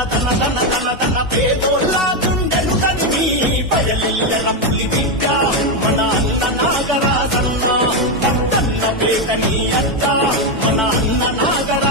తన పేదోళ్ళ గుండెలు తనివి బయలిల్లెల పులి బిడ్డ మన అన్న నాగరాజన్న పట్టన్న పేదని అత్త మన అన్న నాగరాజన్న